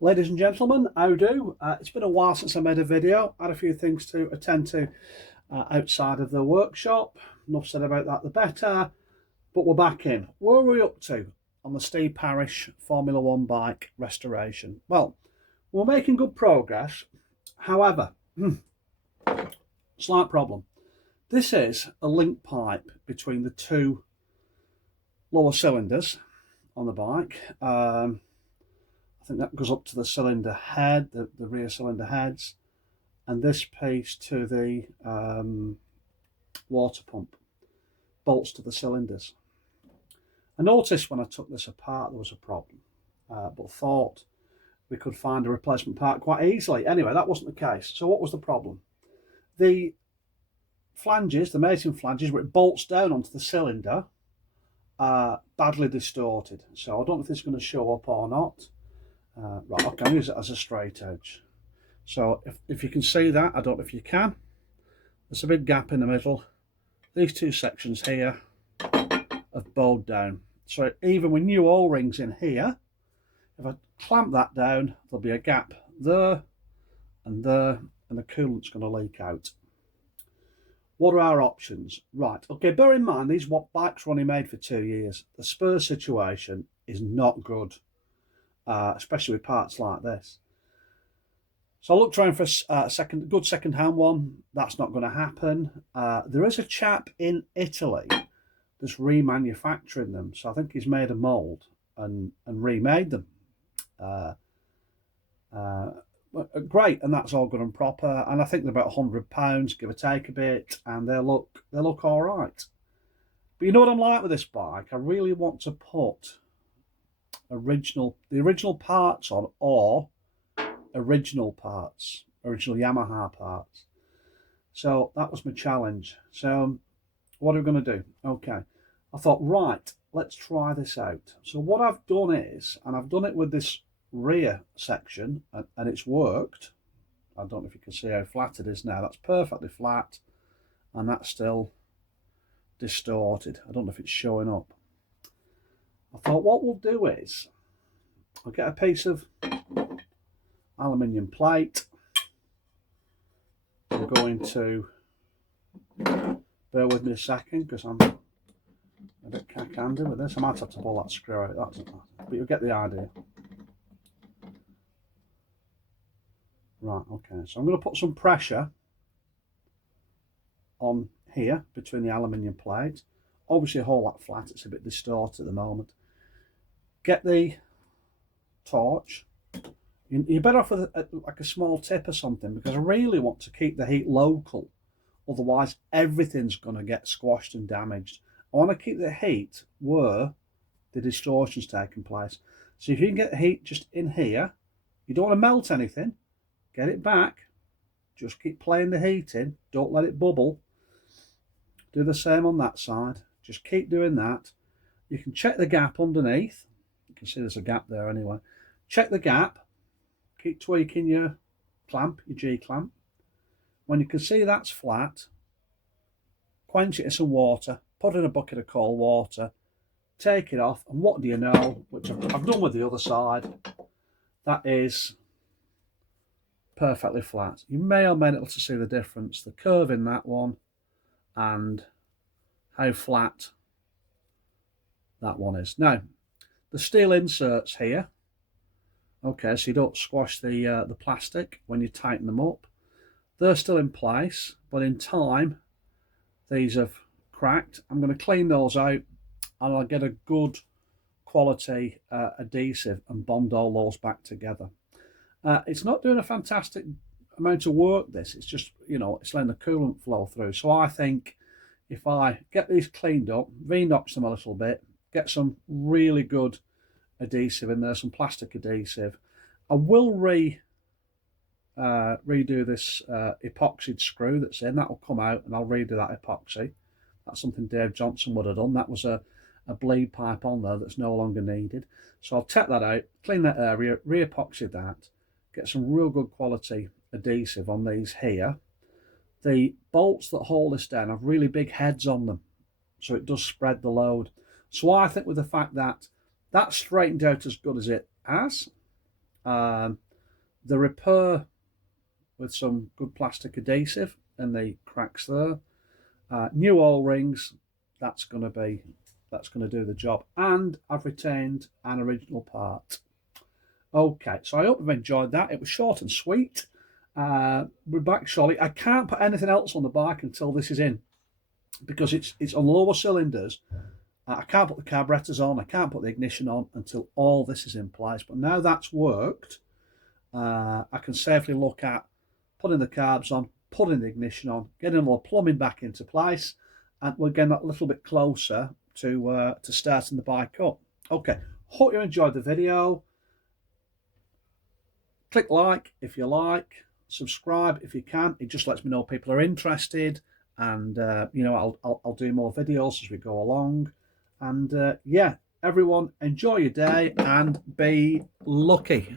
Ladies and gentlemen, how do? It's been a while since I made a video. I had a few things to attend to outside of the workshop. Enough said about that, the better. But we're back in. Where are we up to on the Steve Parrish Formula One bike restoration? Well, we're making good progress. However, slight problem. This is a link pipe between the two lower cylinders on the bike. I think that goes up to the cylinder head, the rear cylinder heads, and this piece to the water pump, bolts to the cylinders. I noticed when I took this apart there was a problem, but thought we could find a replacement part quite easily. Anyway, that wasn't the case. So what was the problem? The flanges, the mating flanges, where it bolts down onto the cylinder, are badly distorted. So I don't know if this is going to show up or not. Right, I can use it as a straight edge. So if you can see that, I don't know if you can. There's a big gap in the middle. These two sections here have bowed down. So even with new O-rings in here, if I clamp that down, there'll be a gap there, and the coolant's going to leak out. What are our options? Right, okay, bear in mind these bikes were only made for 2 years. The spur situation is not good. Especially with parts like this. So I looked around for a good second-hand one. That's not going to happen. There is a chap in Italy that's remanufacturing them. So I think he's made a mould and remade them. Great, and that's all good and proper. And I think they're about £100, give or take a bit, and they look all right. But you know what I'm like with this bike? I really want to put the original parts on, or original Yamaha parts. So that was my challenge. So what are we going to do? Okay, I thought, right, let's try this out. So what I've done is, and I've done it with this rear section, and it's worked. I don't know if you can see how flat it is now. That's perfectly flat, and that's still distorted. I don't know if it's showing up. I thought what we'll do is I'll get a piece of aluminium plate. I'm going to, bear with me a second because I'm a bit cack-handed with this. I might have to pull that screw out, that doesn't matter, but you'll get the idea. Right, okay, so I'm going to put some pressure on here between the aluminium plates. Obviously hold that flat, it's a bit distorted at the moment. Get the torch. You're better off with like a small tip or something, because I really want to keep the heat local. Otherwise, everything's going to get squashed and damaged. I want to keep the heat where the distortion's taking place. So if you can get the heat just in here, you don't want to melt anything, get it back, just keep playing the heat in, don't let it bubble. Do the same on that side, just keep doing that. You can check the gap underneath. You can see there's a gap there anyway. Check the gap, keep tweaking your clamp, your G-clamp. When you can see that's flat, quench it in some water, put in a bucket of cold water, take it off, and what do you know, which I've done with the other side, that is perfectly flat. You may or may not be able to see the difference, the curve in that one and how flat that one is. Now, the steel inserts here, okay, so you don't squash the plastic when you tighten them up. They're still in place, but in time these have cracked. I'm going to clean those out, and I'll get a good quality adhesive and bond all those back together. It's not doing a fantastic amount of work, this. It's just, you know, it's letting the coolant flow through. So I think if I get these cleaned up, re-notch them a little bit, get some really good adhesive in there, some plastic adhesive, I will redo this epoxied screw that's in. That will come out, and I'll redo that epoxy. That's something Dave Johnson would have done. That was a bleed pipe on there that's no longer needed. So I'll take that out, clean that area, re-epoxy that, get some real good quality adhesive on these here. The bolts that hold this down have really big heads on them, so it does spread the load. So I think with the fact that that's straightened out as good as it has, The repair with some good plastic adhesive and the cracks there. New O-rings, that's going to do the job. And I've retained an original part. Okay, so I hope you've enjoyed that. It was short and sweet. We're back shortly. I can't put anything else on the bike until this is in, because it's on lower cylinders. I can't put the carburetors on. I can't put the ignition on until all this is in place. But now that's worked, I can safely look at putting the carbs on, putting the ignition on, getting all the plumbing back into place, and we're getting a little bit closer to starting the bike up. Okay, hope you enjoyed the video. Click like if you like, subscribe if you can. It just lets me know people are interested, and you know, I'll do more videos as we go along. And yeah, everyone, enjoy your day and be lucky.